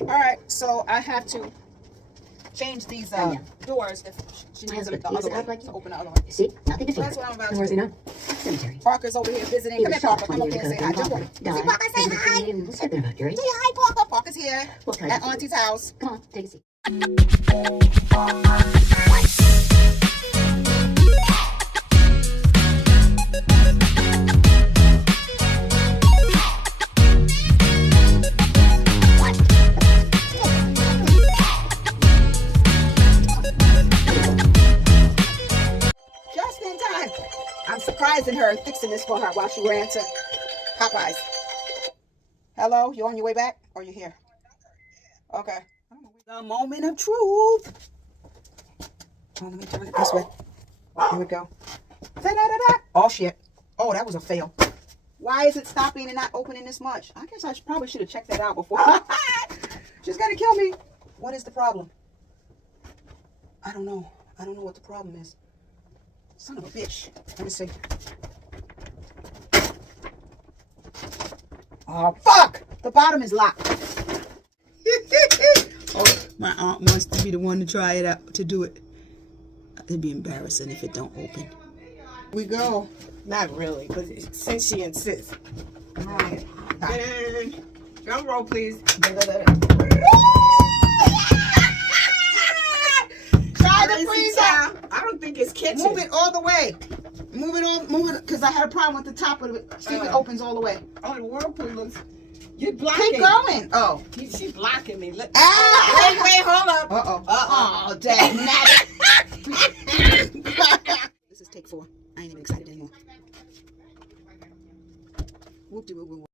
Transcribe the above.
All right, so I have to change these doors if she needs them the other way. So open the other way. See, nothing to fear. That's what I'm about to Where's he do. now? Cemetery. Parker's over here visiting. Come here, Parker. Come over here and say hi. Jump on. See Parker, say hi. Say hi, Parker. Parker's here at Auntie's house. Come on, take a seat. Just in time. I'm surprising her and fixing this for her while she ran to Popeyes. Hello, you on your way back or you here? Okay. The moment of truth. Oh, let me turn it this way. Here we go. Da-da-da-da. Oh, shit. Oh, that was a fail. Why is it stopping and not opening this much? I guess I probably should have checked that out before. She's going to kill me. What is the problem? I don't know. I don't know what the problem is. Son of a bitch. Let me see. Oh, fuck! The bottom is locked. Oh, my aunt wants to be the one to try it out, to do it. It'd be embarrassing if it don't open. We go. Not really, but since she insists. All right. Drum roll, please. Try the freezer. I don't think it's kitchen. Move it all the way. Move it, because I had a problem with the top of it. See if it opens all the way. Oh, the whirlpool looks. You're blocking. Keep going. Oh. She's blocking me. Look. Ah! Wait, hold up. Uh-oh. Oh, dang. This is take 4. I ain't even excited anymore. Whoop-de-whoop-whoop.